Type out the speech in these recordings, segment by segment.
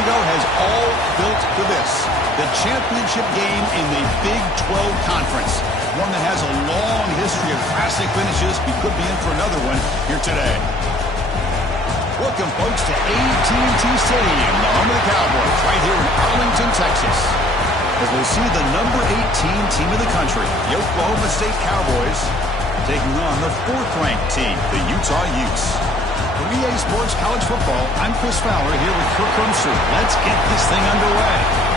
ago has all built for this. The championship game in the Big 12 Conference. One that has a long history of classic finishes. He could be in for another one here today. Welcome, folks, to AT&T Stadium, the home of the Cowboys, right here in Arlington, Texas. As we'll see the number 18 team in the country, the Oklahoma State Cowboys, taking on the 4th-ranked team, the Utah Utes. For EA Sports College Football, I'm Chris Fowler here with Kirk Hermser. Let's get this thing underway.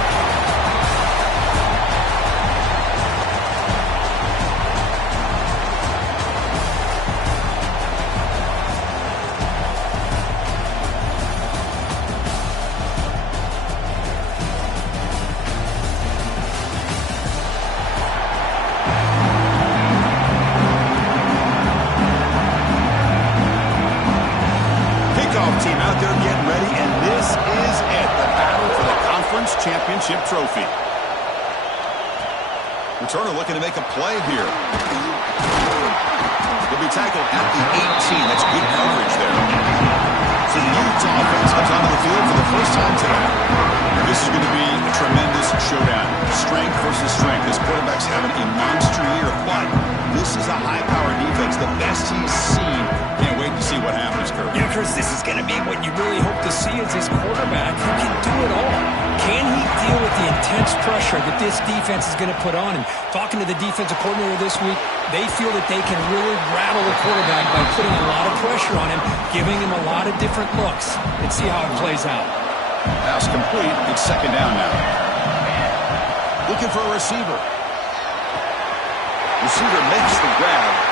Team out there getting ready, and this is it, the battle for the conference championship trophy. Returner looking to make a play here. He'll be tackled at the 18. That's good coverage there. So the Utah offense comes onto the field for the first time today. This is going to be a tremendous showdown. Strength versus strength. This quarterback's having a monster year, but this is a high-powered defense, the best he's seen. Can't wait to see what happens, Kirk. Yeah, Chris, this is going to be what you really hope to see as this quarterback who can do it all. Can he deal with the intense pressure that this defense is going to put on him? Talking to the defensive coordinator this week, they feel that they can really rattle the quarterback by putting a lot of pressure on him, giving him a lot of different looks. Let's see how it plays out. Pass complete. It's second down now. Looking for a receiver. Receiver makes the grab.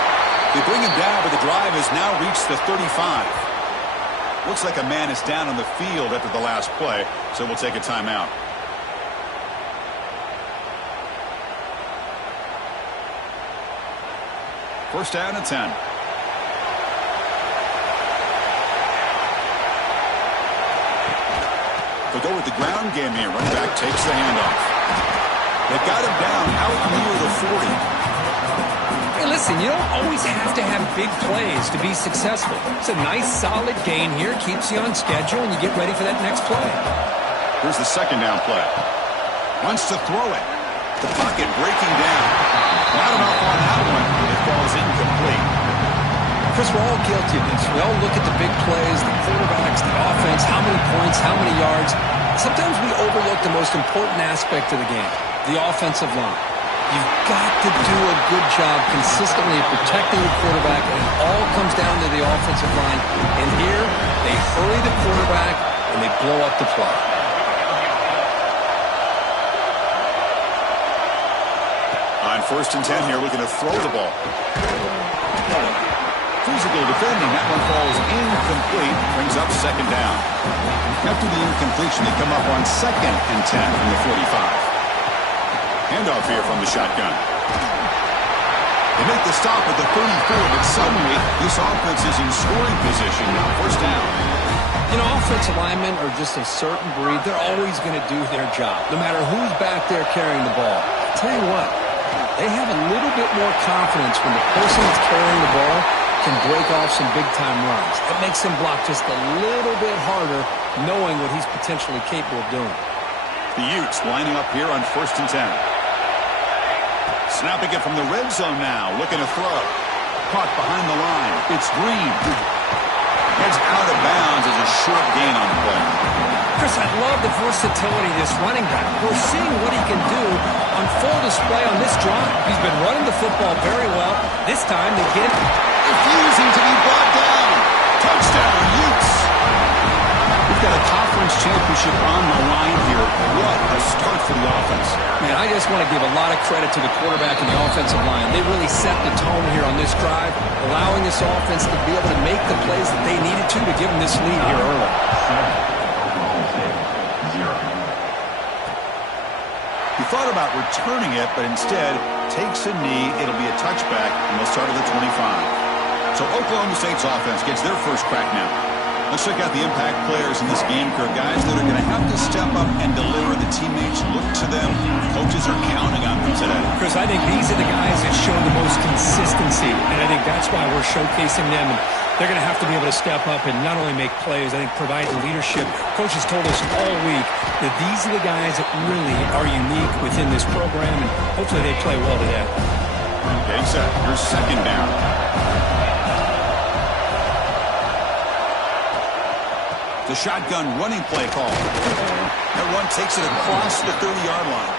They bring him down, but the drive has now reached the 35. Looks like a man is down on the field after the last play, so we'll take a timeout. First down and 10. They go with the ground game here. Running back takes the handoff. They've got him down out near the 40. Hey, listen, you don't always have to have big plays to be successful. It's a nice, solid gain here. Keeps you on schedule, and you get ready for that next play. Here's the second down play. Wants to throw it. The pocket breaking down. Not enough on that one. It falls incomplete. Chris, we're all guilty of this. We all look at the big plays, the quarterbacks, the offense, how many points, how many yards. Sometimes we overlook the most important aspect of the game, the offensive line. You've got to do a good job consistently protecting the quarterback, and it all comes down to the offensive line. And here, they hurry the quarterback, and they blow up the play. On 1st and 10 here, looking to throw the ball. Physical defending. That one falls incomplete. Brings up second down. After the incompletion, they come up on 2nd and 10 from the 45. Handoff here from the shotgun. They make the stop at the 34, but suddenly this offense is in scoring position now. First down. You know, offensive linemen are just a certain breed. They're always going to do their job, no matter who's back there carrying the ball. I'll tell you what, they have a little bit more confidence when the person that's carrying the ball can break off some big-time runs. It makes him block just a little bit harder, knowing what he's potentially capable of doing. The Utes lining up here on 1st and 10. Snapping it from the red zone now, looking to throw. Caught behind the line. It's Green. Heads out of bounds as a short gain on the play. Chris, I love the versatility of this running back. We're seeing what he can do on full display on this drive. He's been running the football very well. This time they get refusing to be brought down. Touchdown, Utes. We've got a conference championship on the line here. What a start for the offense. Man, I just want to give a lot of credit to the quarterback and the offensive line. They really set the tone here on this drive, allowing this offense to be able to make the plays that they needed to give them this lead here early. He thought about returning it, but instead takes a knee. It'll be a touchback, and they'll start at the 25. So Oklahoma State's offense gets their first crack now. Let's check out the impact players in this game, Kirk. Guys that are going to have to step up and deliver. The teammates look to them. Coaches are counting on them today. Chris, I think these are the guys that show the most consistency, and I think that's why we're showcasing them. And They're going to have to be able to step up and not only make plays, I think provide the leadership. Coach has told us all week that these are the guys that really are unique within this program, and hopefully they play well today. Okay, set. Your second down. The shotgun running play call. That run takes it across the 30-yard line.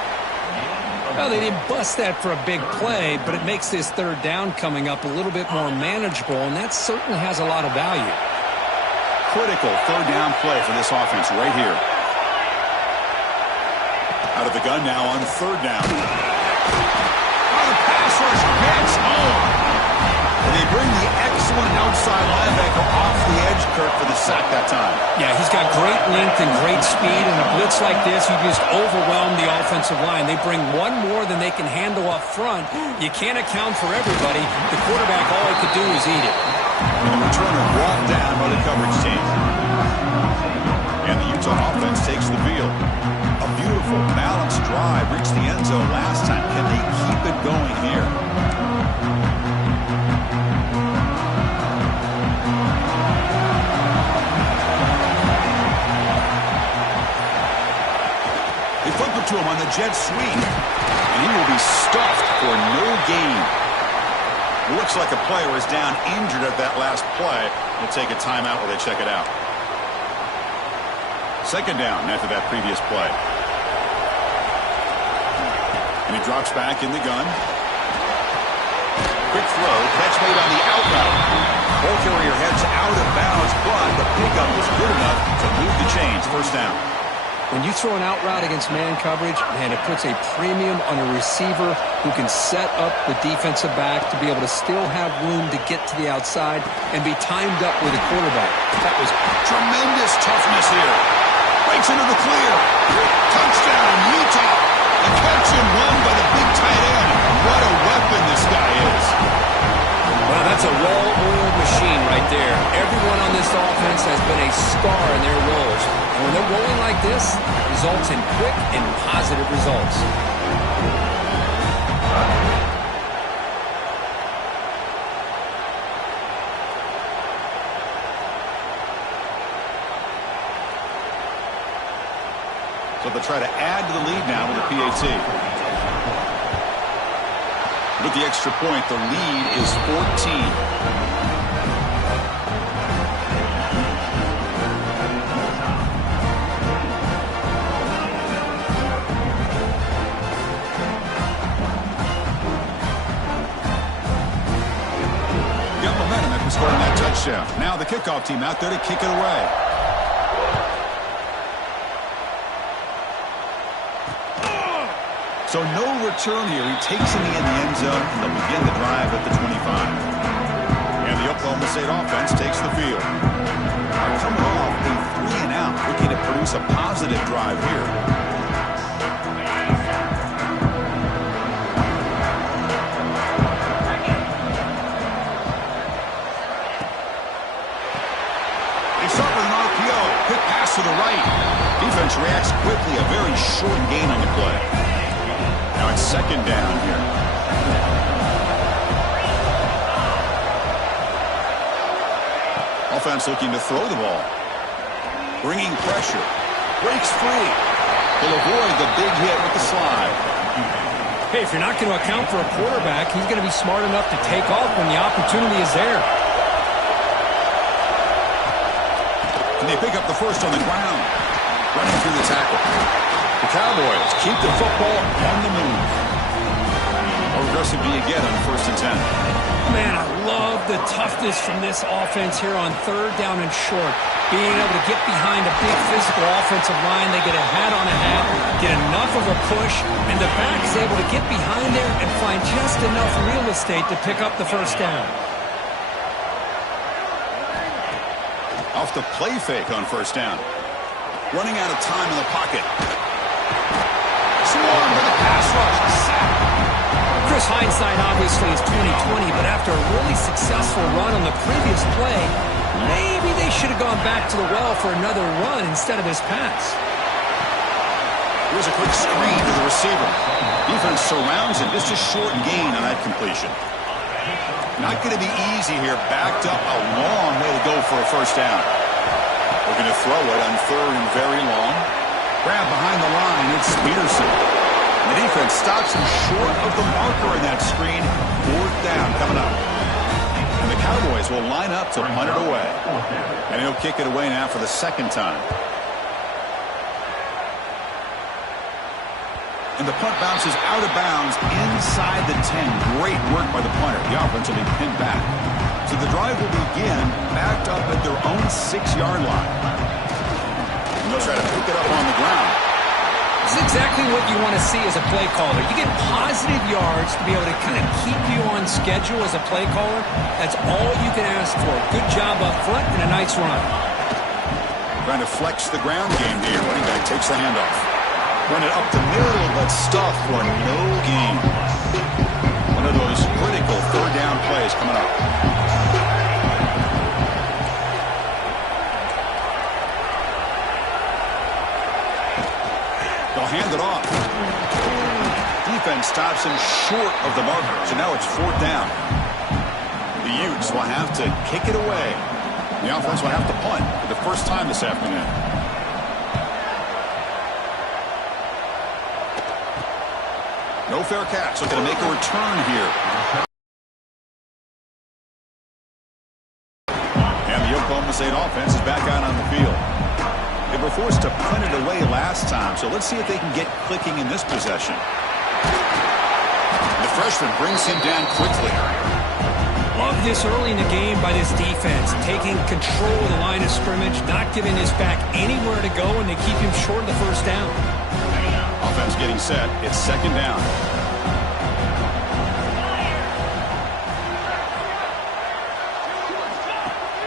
Well, they didn't bust that for a big play, but it makes this third down coming up a little bit more manageable, and that certainly has a lot of value. Critical third down play for this offense right here. Out of the gun now on third down. Oh, the pass rush gets home. And they bring the excellent outside linebacker off the edge, Kirk, for the sack that time. Yeah, he's got great length and great speed, and a blitz like this, you just overwhelm the offensive line. They bring one more than they can handle up front. You can't account for everybody. The quarterback, all he could do is eat it. And the returner brought down by the coverage team. And the Utah offense takes the field. A beautiful, balanced drive reached the end zone last time. Can they keep it going here? They flip it to him on the jet sweep. And he will be stuffed for no gain. It looks like a player is down injured at that last play. We'll take a timeout while they check it out. Second down after that previous play. And he drops back in the gun. Quick throw. Catch made on the out route. Ball carrier heads out of bounds, but the pickup was good enough to move the chains. First down. When you throw an out route against man coverage, man, it puts a premium on a receiver who can set up the defensive back to be able to still have room to get to the outside and be timed up with the quarterback. That was tremendous toughness here. Breaks into the clear. Touchdown, Utah. A catch and run by the big tight end. What a weapon this guy is. Well, that's a well-oiled machine right there. Everyone on this offense has been a star in their roles. And when they're rolling like this, it results in quick and positive results. So they'll try to add to the lead now with a PAT. With the extra point, the lead is 14. Got momentum after scoring that touchdown. Now the kickoff team out there to kick it away. So no return here. He takes it in the end zone, and they'll begin the drive at the 25. And the Oklahoma State offense takes the field. Coming off a 3-and-out, looking to produce a positive drive here. They start with an RPO. Quick pass to the right. Defense reacts quickly. A very short gain on the play. Now it's second down here. Offense looking to throw the ball. Bringing pressure. Breaks free. Will avoid the big hit with the slide. Hey, if you're not going to account for a quarterback, he's going to be smart enough to take off when the opportunity is there. And they pick up the first on the ground. Running through the tackle. The Cowboys keep the football on the move. More aggressive do you get on first and 10? Man, I love the toughness from this offense here on third down and short. Being able to get behind a big physical offensive line. They get a hat on a hat, get enough of a push, and the back is able to get behind there and find just enough real estate to pick up the first down. Off the play fake on first down. Running out of time in the pocket. Swarm with a pass rush. Sack. Chris, hindsight obviously is 20/20, but after a really successful run on the previous play, maybe they should have gone back to the well for another run instead of this pass. Here's a quick screen to the receiver. Defense surrounds him. Just a short gain on that completion. Not going to be easy here. Backed up a long way to go for a first down. Looking to throw it on third and very long. Grab behind the line. It's Peterson. The defense stops him short of the marker in that screen. Fourth down coming up. And the Cowboys will line up to punt it away. And he'll kick it away now for the second time. And the punt bounces out of bounds inside the 10. Great work by the punter. The offense will be pinned back. So the drive will begin backed up at their own 6-yard line. And they'll try to pick it up on the ground. This is exactly what you want to see as a play caller. You get positive yards to be able to kind of keep you on schedule as a play caller. That's all you can ask for. Good job up front and a nice run. Trying to flex the ground game here. Running back takes the handoff. Run it up the middle, but stuff for no gain. One of those critical third down plays coming up. They'll hand it off. Defense stops him short of the marker, so now it's fourth down. The Utes will have to kick it away. The offense will have to punt for the first time this afternoon. No fair catch. Looking to make a return here. And the Oklahoma State offense is back out on the field. They were forced to punt it away last time, so let's see if they can get clicking in this possession. The freshman brings him down quickly. Love this early in the game by this defense, taking control of the line of scrimmage, not giving this back anywhere to go, and they keep him short of the first down. Offense getting set. It's second down.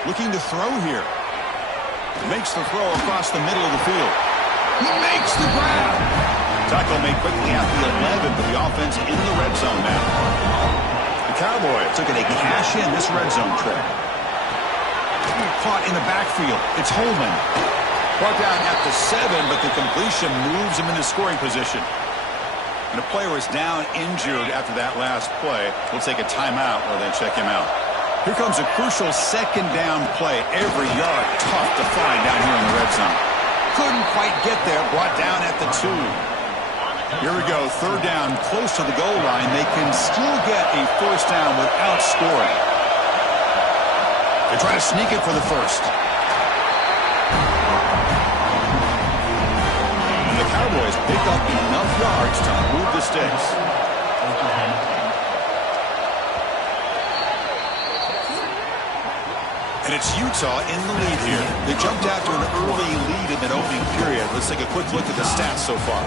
Looking to throw here. Makes the throw across the middle of the field. He makes the grab. Tackle made quickly at the 11, but the offense in the red zone now. The Cowboys looking to cash in this red zone trip. Caught in the backfield. It's Holman. Brought down at the 7, but the completion moves him into scoring position. And a player is down injured after that last play. We'll take a timeout while they check him out. Here comes a crucial second down play. Every yard tough to find down here in the red zone. Couldn't quite get there. Brought down at the 2. Here we go. Third down close to the goal line. They can still get a first down without scoring. They try to sneak it for the first. Cowboys pick up enough yards to move the sticks. And it's Utah in the lead here. They jumped after an early lead in that opening period. Let's take a quick look at the stats so far.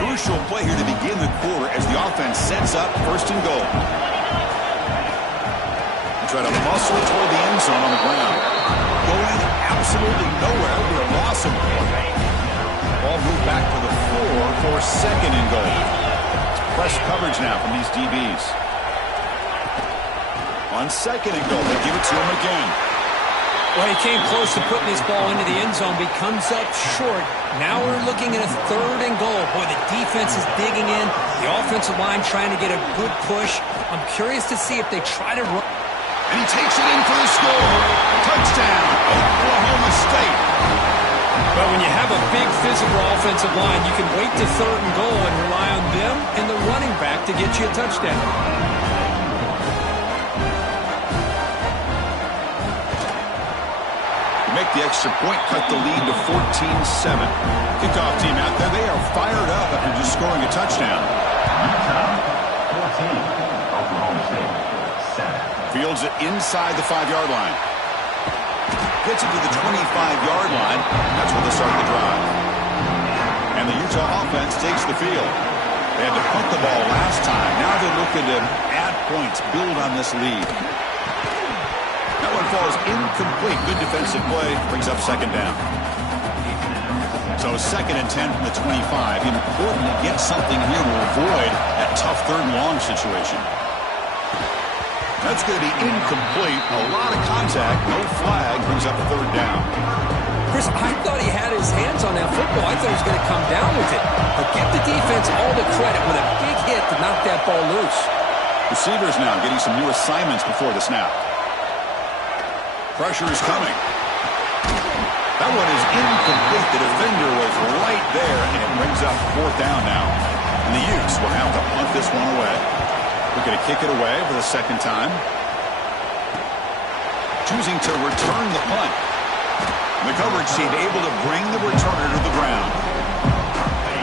Crucial play here to begin the quarter as the offense sets up first and goal. Try to muscle toward the end zone on the ground. Going absolutely nowhere. It'll be a loss of ball moved back to the 4 for second and goal. Press coverage now from these DBs. On second and goal, they give it to him again. Well, he came close to putting his ball into the end zone, but he comes up short. Now we're looking at a third and goal. Boy, the defense is digging in. The offensive line trying to get a good push. I'm curious to see if they try to run. And he takes it in for the score. Touchdown, Oklahoma State. But when you have a big physical offensive line, you can wait to third and goal and rely on them and the running back to get you a touchdown. To make the extra point, cut the lead to 14-7. Kickoff team out there, they are fired up after just scoring a touchdown. Utah 14, Oklahoma State 7. Fields it inside the 5-yard line. Gets it to the 25-yard line. That's where they start the drive. And the Utah offense takes the field. They had to punt the ball last time. Now they're looking to add points, build on this lead. That one falls incomplete. Good defensive play. Brings up second down. So second and 10 from the 25. Important to get something here to avoid that tough third and long situation. That's going to be incomplete. A lot of contact. No flag. Brings up a third down. Chris, I thought he had his hands on that football. I thought he was going to come down with it. But give the defense all the credit with a big hit to knock that ball loose. Receivers now getting some new assignments before the snap. Pressure is coming. That one is incomplete. The defender was right there, and it brings up fourth down now. And the Utes will have to punt this one away. We're going to kick it away for the second time. Choosing to return the punt. The coverage team able to bring the returner to the ground.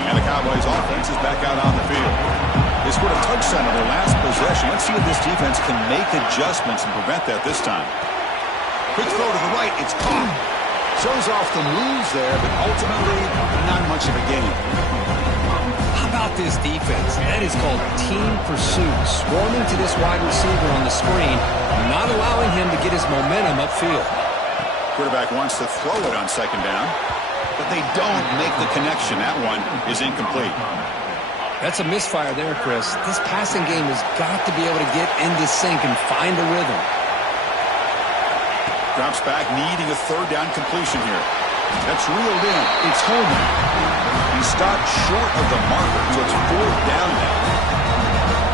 And the Cowboys offense is back out on the field. They scored a touchdown on their last possession. Let's see if this defense can make adjustments and prevent that this time. Quick throw to the right. It's caught. Shows off the moves there, but ultimately not much of a gain. How about this defense? That is called team pursuit. Swarming to this wide receiver on the screen, not allowing him to get his momentum upfield. Quarterback wants to throw it on second down, but they don't make the connection. That one is incomplete. That's a misfire there, Chris. This passing game has got to be able to get into sync and find a rhythm. Drops back, needing a third down completion here. That's reeled in. It's Holman. He stopped short of the marker, so it's fourth down now.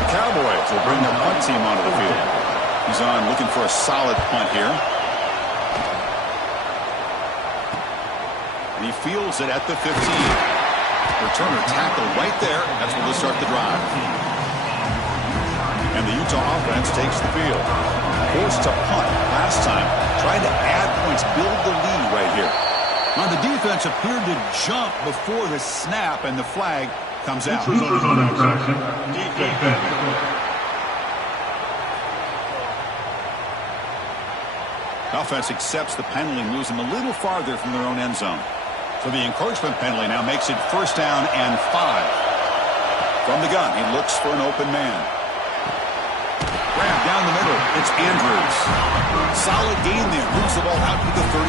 The Cowboys will bring their punt team onto the field. He's on looking for a solid punt here. And he fields it at the 15. Returner tackled right there. That's where they'll start the drive. And the Utah offense takes the field. Forced to punt last time. Trying to add points, build the lead right here. Now the defense appeared to jump before the snap, and the flag comes out. Offense accepts the penalty, moves them a little farther from their own end zone. So the encouragement penalty now makes it first down and 5. From the gun, he looks for an open man. Grab down the middle. It's Andrews. Solid gain there. Moves the ball out to the 32.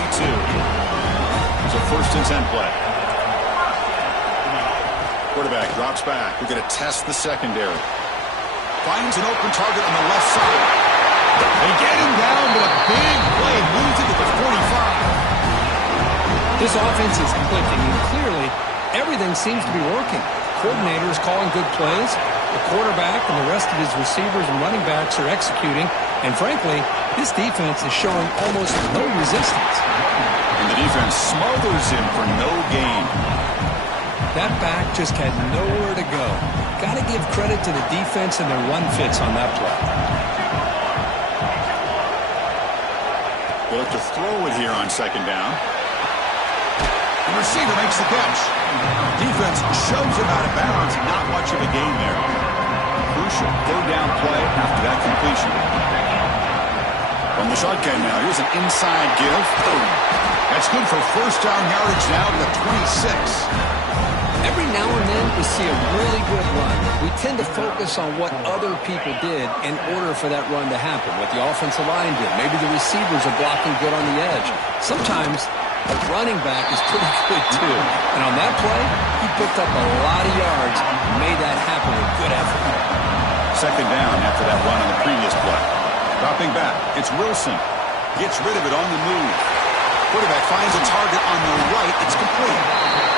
It's a first and 10 play. Quarterback drops back. We're going to test the secondary. Finds an open target on the left side. They get him down, but a big play moves it to the 45. This offense is clicking, and clearly everything seems to be working. Coordinator is calling good plays. The quarterback and the rest of his receivers and running backs are executing. And frankly, this defense is showing almost no resistance. And the defense smothers him for no gain. That back just had nowhere to go. Got to give credit to the defense and their run fits on that play. They look to throw it here on second down. The receiver makes the catch. Defense shows him out of bounds. Not much of a gain there. Crucial third down play after that completion. From the shotgun now, here's an inside give. That's good for first down yardage now to the 26. Every now and then we see a really good run. We tend to focus on what other people did in order for that run to happen. What the offensive line did. Maybe the receivers are blocking good on the edge. Sometimes a running back is pretty good too. And on that play, he picked up a lot of yards and made that happen with good effort. Second down after that run on the previous play. Dropping back, it's Wilson. Gets rid of it on the move. Quarterback finds a target on the right. It's complete.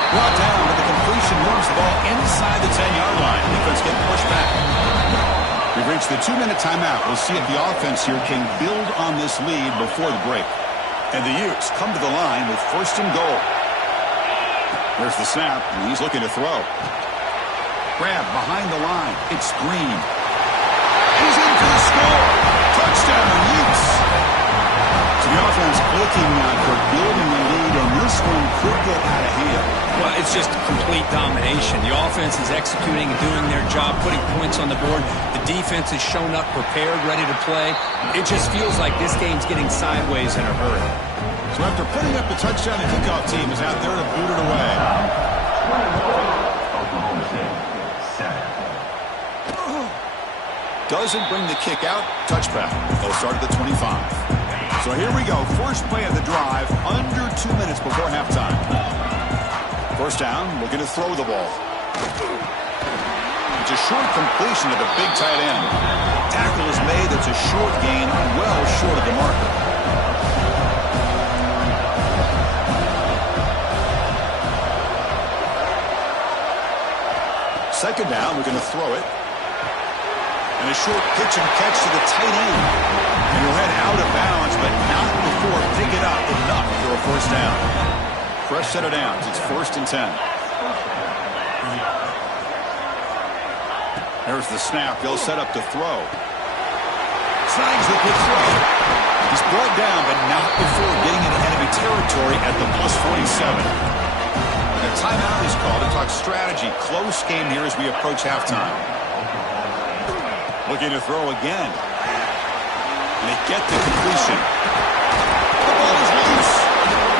Brought down, but the completion moves the ball inside the 10-yard line. Defense getting pushed back. We've reached the 2-minute timeout. We'll see if the offense here can build on this lead before the break. And the Utes come to the line with first and goal. There's the snap, and he's looking to throw. Grab behind the line. It's Green. He's in for the score. Touchdown, Utes. So the offense looking for building the lead, and this one could get out of hand. Well, it's just complete domination. The offense is executing and doing their job, putting points on the board. The defense has shown up prepared, ready to play. It just feels like this game's getting sideways in a hurry. So after putting up the touchdown, the kickoff team is out there to boot it away. Doesn't bring the kick out. Touchback. They'll start at the 25. So here we go. First play of the drive. Under 2 minutes before halftime. First down. Looking to throw the ball. It's a short completion to the big tight end. Tackle is made. It's a short gain. Well short of the marker. second down, we're going to throw it. And a short pitch and catch to the tight end. And he'll head out of bounds, but not before picking up enough for a first down. Fresh set of downs. It's 1st and 10. There's the snap. They'll set up to throw. Snags the quick throw. He's brought down, but not before getting into enemy territory at the +47. A timeout is called to talk strategy. Close game here as we approach halftime. Looking to throw again. And they get the completion. The ball is loose.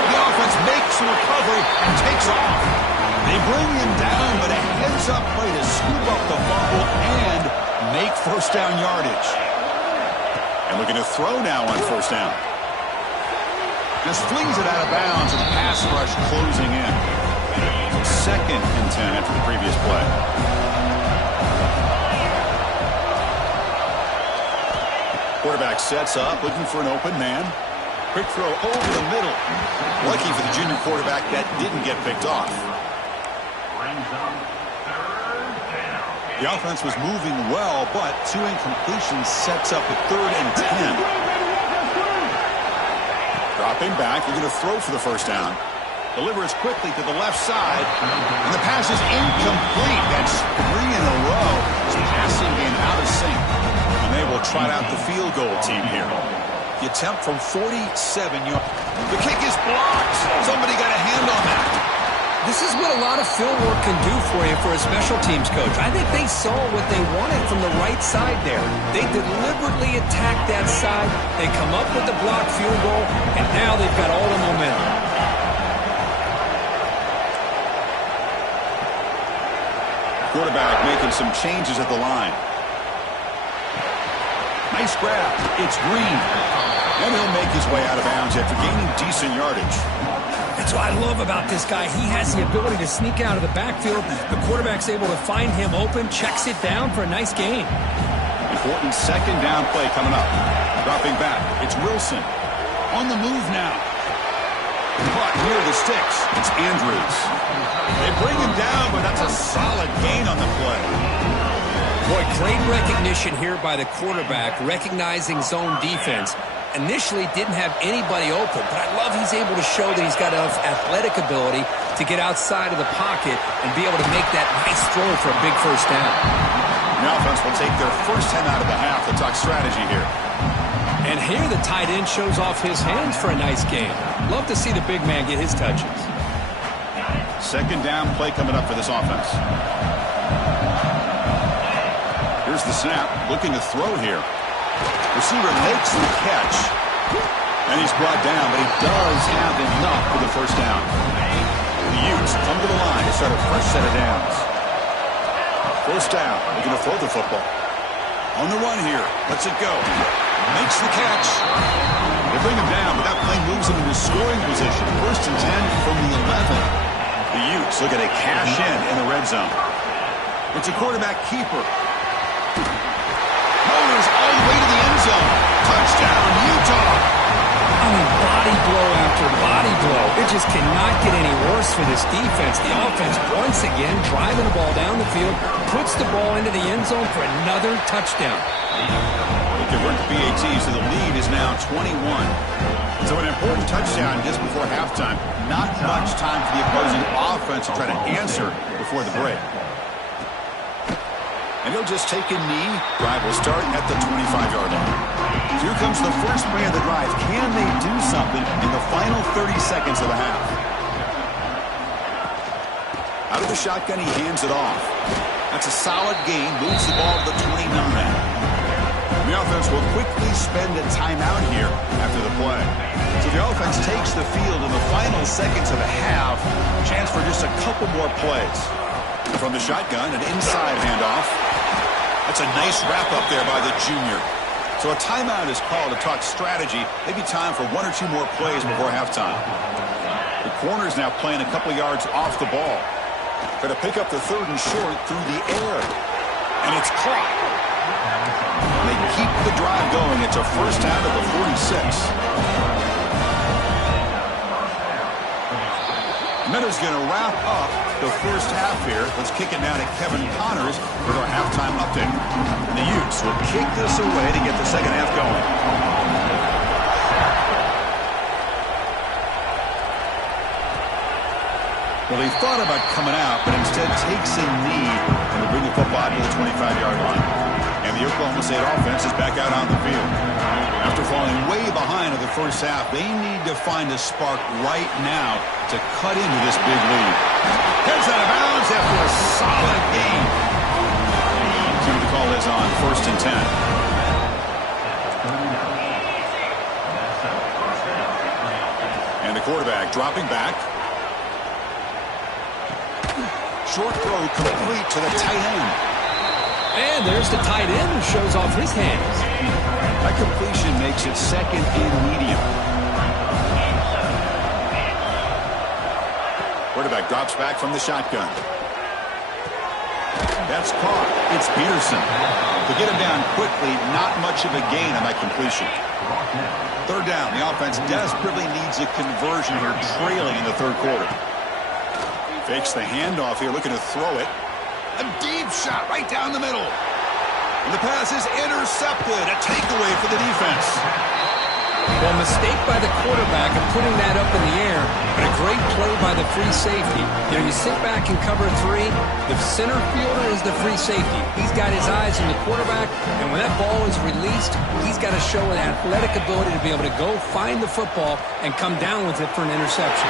The offense makes a recovery and takes off. They bring him down, but a heads-up play to scoop up the fumble and make first down yardage. And looking to throw now on first down. Just flings it out of bounds and the pass rush closing in. 2nd and 10 after the previous play. Quarterback sets up, looking for an open man. Quick throw over the middle. Lucky for the junior quarterback that didn't get picked off. The offense was moving well, but 2 incompletions sets up a 3rd and 10. Dropping back, looking to throw for the first down. Delivers quickly to the left side, and the pass is incomplete. That's 3 in a row. His passing game out of sync. And they will trot out the field goal team here. The attempt from 47 yards. The kick is blocked. Somebody got a hand on that. This is what a lot of field work can do for you for a special teams coach. I think they saw what they wanted from the right side there. They deliberately attacked that side. They come up with the blocked field goal, and now they've got all the momentum. Quarterback making some changes at the line. Nice grab. It's Green. And he'll make his way out of bounds after gaining decent yardage. That's what I love about this guy. He has the ability to sneak out of the backfield. The quarterback's able to find him open, checks it down for a nice gain. Important second down play coming up. Dropping back. It's Wilson. On the move now. But near the sticks. It's Andrews. They bring him down, but that's a solid gain on the play. Boy, great recognition here by the quarterback, recognizing zone defense. Initially didn't have anybody open, but I love he's able to show that he's got enough athletic ability to get outside of the pocket and be able to make that nice throw for a big first down. The offense will take their first 10 out of the half to talk strategy here. And here the tight end shows off his hands for a nice game. Love to see the big man get his touches. Second down play coming up for this offense. Here's the snap, looking to throw here. Receiver makes the catch, and he's brought down, but he does have enough for the first down. The Utes come to the line to start a fresh set of downs. First down, looking to throw the football. On the run here, lets it go. Makes the catch. They bring him down, but that play moves him into scoring position. 1st and 10 from the 11. The Utes look at a cash in the red zone. It's a quarterback keeper. Motors all the way to the end zone. Touchdown, Utah. I mean, body blow after body blow. It just cannot get any worse for this defense. The offense, once again, driving the ball down the field, puts the ball into the end zone for another touchdown. They convert the BAT, so the lead is now 21. So an important touchdown just before halftime. Not much time for the opposing offense to try to answer before the break. And he'll just take a knee. Drive will start at the 25-yard line. So here comes the first play of the drive. Can they do something in the final 30 seconds of the half? Out of the shotgun, he hands it off. That's a solid gain. Moves the ball to the 29. The offense will quickly spend a timeout here after the play. So the offense takes the field in the final seconds of the half. Chance for just a couple more plays. From the shotgun, an inside handoff. That's a nice wrap-up there by the junior. So a timeout is called to talk strategy. Maybe time for 1 or 2 more plays before halftime. The corner's now playing a couple yards off the ball. Going to pick up the 3rd and short through the air. And it's caught. They keep the drive going. It's a first down at the 46. Miller's going to wrap up the first half here. Let's kick it now to Kevin Connors with our halftime update. The Utes will kick this away to get the second half going. Well, he thought about coming out, but instead takes a knee and will bring the football to the 25-yard line. And the Oklahoma State offense is back out on the field. After falling way behind in the first half, they need to find a spark right now to cut into this big lead. Heads out of bounds after a solid gain. See what the call is on 1st and 10. And the quarterback dropping back. Short throw complete to the tight end. And there's the tight end who shows off his hands. That completion makes it second and medium. Quarterback drops back from the shotgun. That's caught. It's Peterson. To get him down quickly, not much of a gain on that completion. Third down. The offense desperately needs a conversion here, trailing in the third quarter. Fakes the handoff here, looking to throw it. A deep shot right down the middle. And the pass is intercepted. A takeaway for the defense. Well, mistake by the quarterback of putting that up in the air, but a great play by the free safety. You know, you sit back and cover 3. The center fielder is the free safety. He's got his eyes on the quarterback, and when that ball is released, he's got to show an athletic ability to be able to go find the football and come down with it for an interception.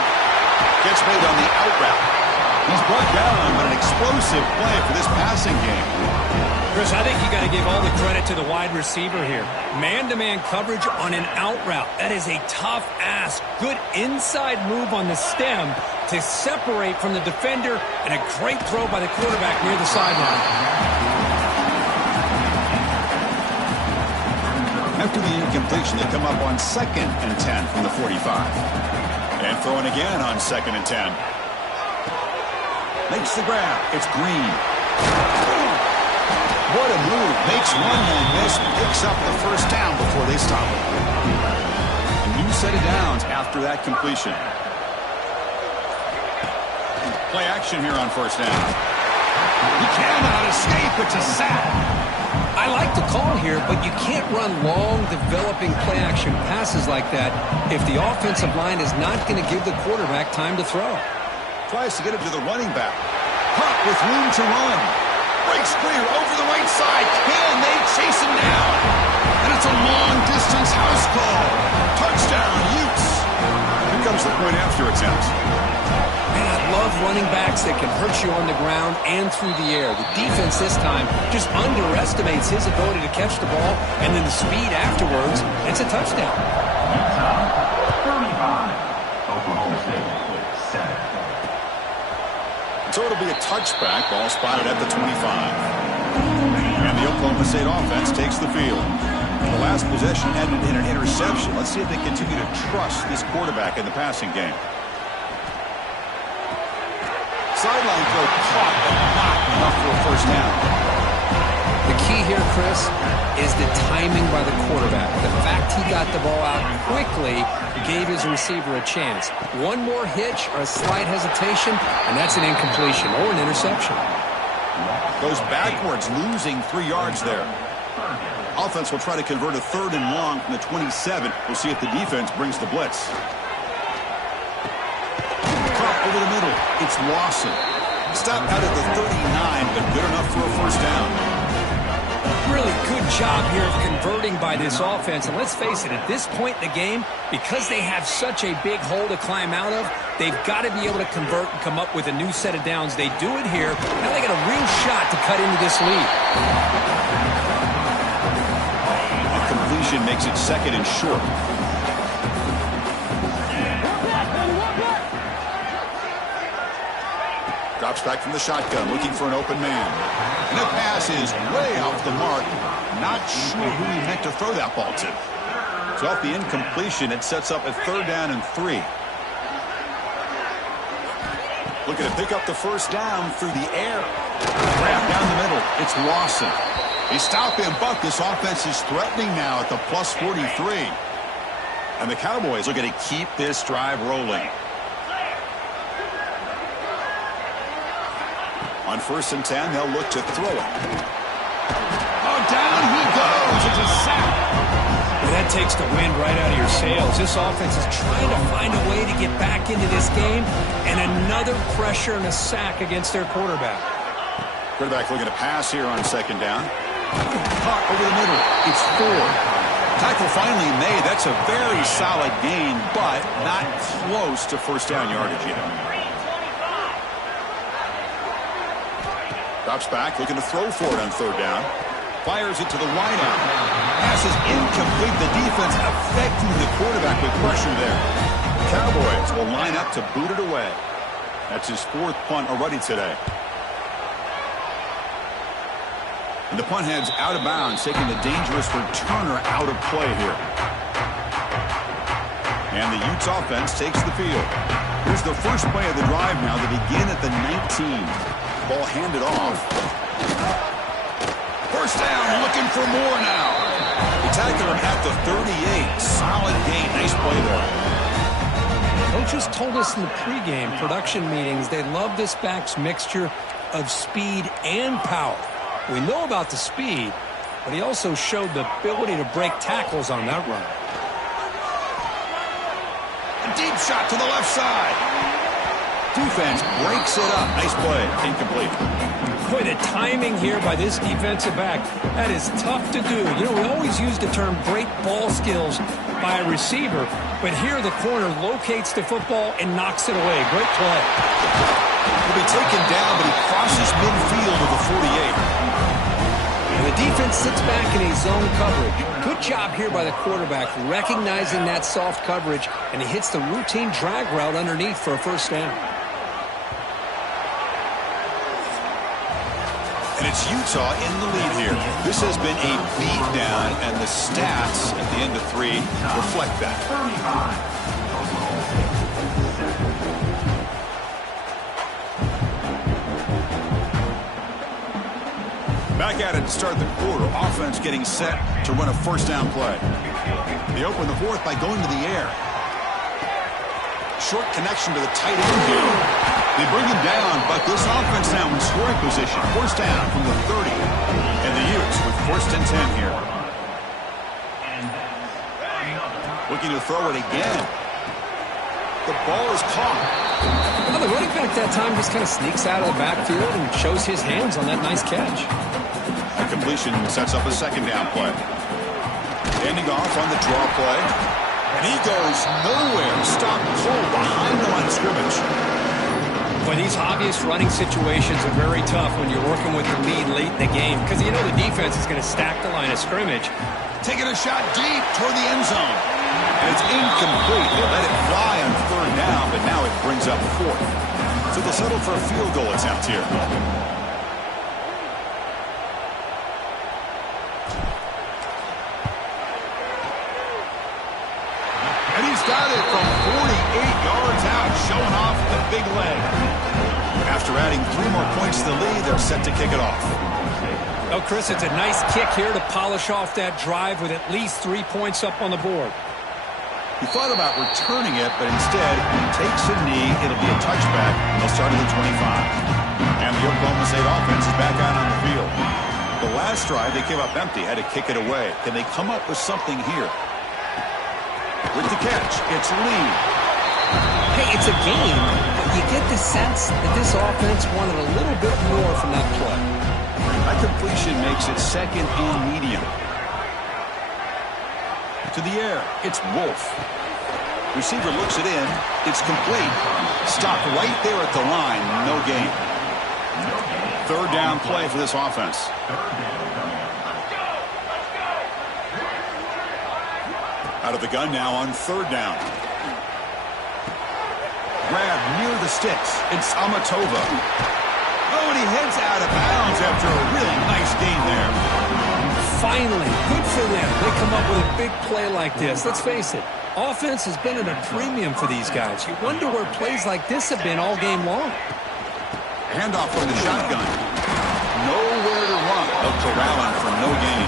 Gets made on the out route. He's brought down, but an explosive play for this passing game. Chris, I think you got to give all the credit to the wide receiver here. Man-to-man coverage on an out route. That is a tough ask. Good inside move on the stem to separate from the defender, and a great throw by the quarterback near the sideline. After the incompletion, they come up on 2nd and 10 from the 45. And throwing again on 2nd and 10. Makes the grab. It's Green. What a move. Makes one man miss. Picks up the first down before they stop it. A new set of downs after that completion. Play action here on 1st down. He cannot escape. It's a sack. I like the call here, but you can't run long, developing play-action passes like that if the offensive line is not going to give the quarterback time to throw. Tries to get him to the running back. Puck with room to run. Breaks clear over the right side. Can they chase him down? And it's a long-distance house call. Touchdown, Utes. Here comes the point after attempt. Man, I love running backs that can hurt you on the ground and through the air. The defense this time just underestimates his ability to catch the ball, and then the speed afterwards. It's a touchdown. Utah, 35. Oklahoma State, 7. So it'll be a touchback. Ball spotted at the 25. And the Oklahoma State offense takes the field. The last possession ended in an interception. Let's see if they continue to trust this quarterback in the passing game. Sideline throw caught, but not enough for a first down. The key here, Chris, is the timing by the quarterback. The fact he got the ball out quickly gave his receiver a chance. One more hitch or a slight hesitation, and that's an incompletion or an interception. Goes backwards, losing 3 yards there. Offense will try to convert a 3rd and long from the 27. We'll see if the defense brings the blitz. Drop over the middle. It's Lawson. Stopped out at the 39, but good enough for a first down. Really good job here of converting by this offense. And let's face it, at this point in the game, because they have such a big hole to climb out of, they've got to be able to convert and come up with a new set of downs. They do it here. Now they got a real shot to cut into this lead. A completion makes it 2nd and short. Drops back from the shotgun, looking for an open man. And the pass is way off the mark. Not sure who he meant to throw that ball to. So off the incompletion, it sets up a 3rd down and 3. Looking to pick up the first down through the air. Grab down the middle. It's Lawson. They stop him, but this offense is threatening now at the plus 43. And the Cowboys looking to keep this drive rolling. On 1st and 10, they'll look to throw it. Oh, down he goes. It's a sack. Well, that takes the wind right out of your sails. This offense is trying to find a way to get back into this game, and another pressure and a sack against their quarterback. Quarterback looking to pass here on 2nd down. Caught over the middle. It's 4. Tackle finally made. That's a very solid gain, but not close to 1st down yardage yet. Drops back, looking to throw for it on 3rd down. Fires it to the wideout. Pass is incomplete. The defense affecting the quarterback with pressure there. Cowboys will line up to boot it away. That's his 4th punt already today. And the punt heads out of bounds, taking the dangerous returner out of play here. And the Utes offense takes the field. Here's the first play of the drive now. They begin at the 19. Ball handed off. 1st down, looking for more now. They tackle him at the 38. Solid gain. Nice play there. Coaches told us in the pregame production meetings they love this back's mixture of speed and power. We know about the speed, but he also showed the ability to break tackles on that run. A deep shot to the left side. Defense breaks it up. Nice play. Incomplete. Boy, the timing here by this defensive back, that is tough to do. You know, we always use the term great ball skills by a receiver, but here the corner locates the football and knocks it away. Great play. He'll be taken down, but he crosses midfield to the 48. And the defense sits back in a zone coverage. Good job here by the quarterback, recognizing that soft coverage, and he hits the routine drag route underneath for a 1st down. And it's Utah in the lead here. This has been a beatdown, and the stats at the end of 3 reflect that. Back at it to start the quarter. Offense getting set to run a 1st down play. They open the 4th by going to the air. Short connection to the tight end here. They bring him down, but this offense now in scoring position. 1st down from the 30. And the Utes with 1st and 10 here. Looking to throw it again. The ball is caught. Well, the running back that time just kind of sneaks out of the backfield and shows his hands on that nice catch. A completion sets up a 2nd down play. Ending off on the draw play. And he goes nowhere. Stop cold behind the line of scrimmage. Boy, these obvious running situations are very tough when you're working with the lead late in the game because you know the defense is going to stack the line of scrimmage. Taking a shot deep toward the end zone. And it's incomplete. They let it fly on 3rd down, but now it brings up 4th. So they'll settle for a field goal attempt here. And he's got it from 48 yards out, showing off the big leg. After adding 3 more points to the lead, they're set to kick it off. Oh, Chris, it's a nice kick here to polish off that drive with at least 3 points up on the board. He thought about returning it, but instead he takes a knee. It'll be a touchback, and they'll start at the 25. And the Oklahoma State offense is back out on the field. The last drive, they came up empty, had to kick it away. Can they come up with something here? With the catch, it's Lee. Hey, it's a game, but you get the sense that this offense wanted a little bit more from that play. That completion makes it 2nd and medium. To the air, it's Wolf. Receiver looks it in. It's complete. Stopped right there at the line. No gain. 3rd down play for this offense. Out of the gun now on 3rd down. Grab near the sticks. It's Amatova. Oh, and he heads out of bounds after a really nice gain there. Finally, good for them. They come up with a big play like this. Let's face it, offense has been at a premium for these guys. You wonder where plays like this have been all game long. Handoff from the shotgun. Nowhere to run. Corralling for no gain.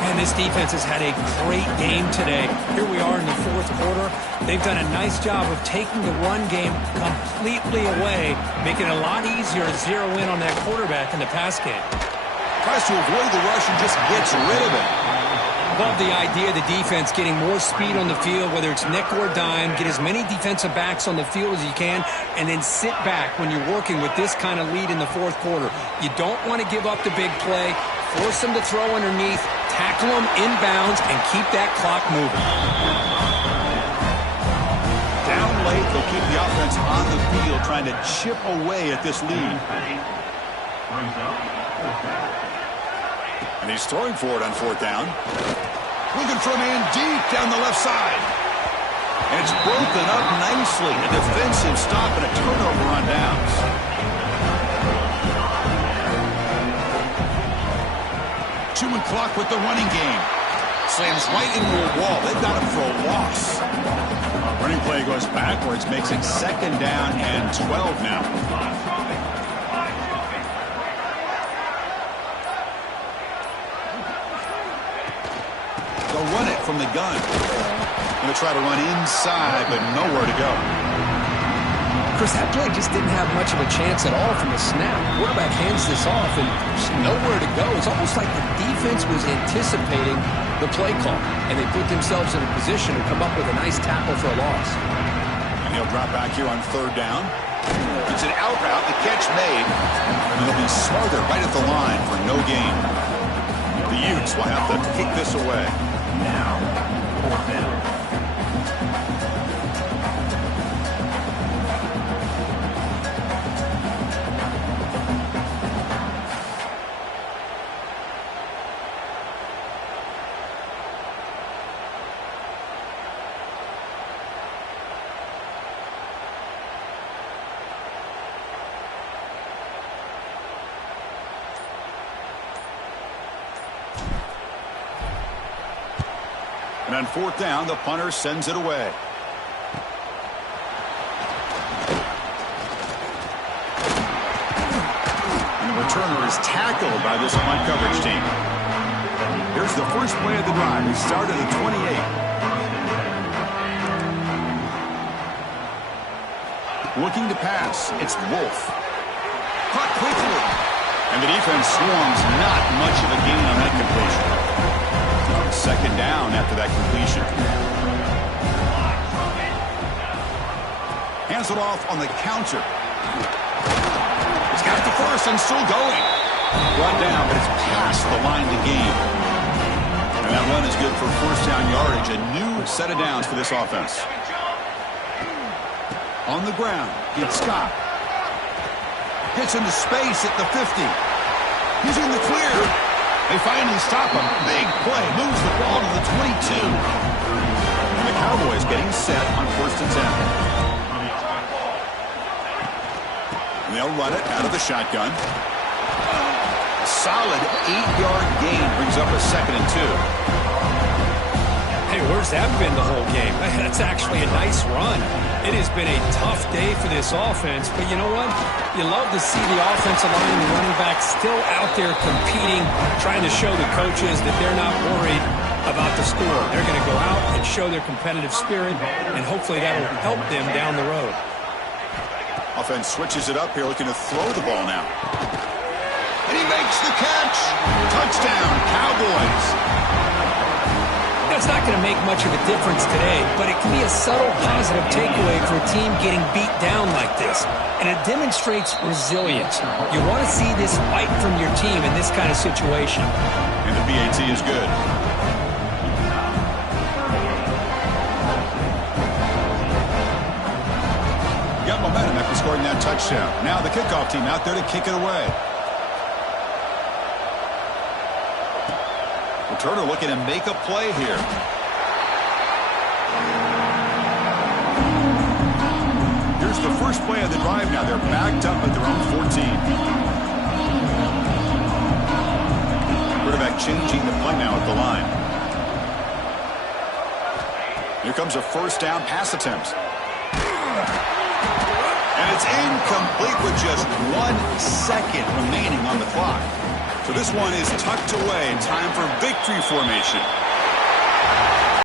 Man, And this defense has had a great game today. Here we are in the fourth quarter. They've done a nice job of taking the run game completely away, making it a lot easier to zero in on that quarterback in the pass game. Tries to avoid the rush and just gets rid of it. Love the idea of the defense getting more speed on the field, whether it's nickel or dime, get as many defensive backs on the field as you can, and then sit back when you're working with this kind of lead in the fourth quarter. You don't want to give up the big play, force them to throw underneath, tackle them inbounds, and keep that clock moving. Down late, they'll keep the offense on the field, trying to chip away at this lead. And he's throwing for it on fourth down. Looking for a man deep down the left side. And it's broken up nicely. A defensive stop and a turnover on downs. Two-man clock with the running game. Slams right into a wall. They've got him for a loss. Running play goes backwards, makes it second down and 12 now. They'll run it from the gun. Going to try to run inside, but nowhere to go. Chris, that play just didn't have much of a chance at all from the snap. Quarterback hands this off, and there's nowhere to go. It's almost like the defense was anticipating the play call, and they put themselves in a position to come up with a nice tackle for a loss. And he'll drop back here on third down. It's an out route, the catch made, and they'll be smothered right at the line for no gain. The Utes will have to kick this away. Now, fourth down. And on fourth down, the punter sends it away. And the returner is tackled by this punt coverage team. Here's the first play of the drive. He started at 28. Looking to pass. It's Wolf. Caught quickly. And the defense swarms. Not much of a gain on that completion. Second down after that completion. Hands it off on the counter. He's got the first and still going. Brought down, but it's past the line to gain. And that run is good for first down yardage. A new set of downs for this offense. On the ground, it's Scott. Gets into space at the 50. He's in the clear. They finally stop him. Big play. Moves the ball to the 22. And the Cowboys getting set on first and 10. And they'll run it out of the shotgun. A solid 8-yard gain brings up a second and 2. Hey, where's that been the whole game? That's actually a nice run. It has been a tough day for this offense, but you know what? You love to see the offensive line and the running back still out there competing, trying to show the coaches that they're not worried about the score. They're going to go out and show their competitive spirit, and hopefully that will help them down the road. Offense switches it up here, looking to throw the ball now. And he makes the catch. Touchdown, Cowboys. It's not going to make much of a difference today, but it can be a subtle positive takeaway for a team getting beat down like this. And it demonstrates resilience. You want to see this fight from your team in this kind of situation. And the PAT is good. Got momentum after scoring that touchdown. Now the kickoff team out there to kick it away. Returner looking to make a play here. Here's the first play of the drive now. They're backed up at their own 14. Quarterback changing the play now at the line. Here comes a first down pass attempt. And it's incomplete with just 1 second remaining on the clock. So this one is tucked away. Time for victory formation.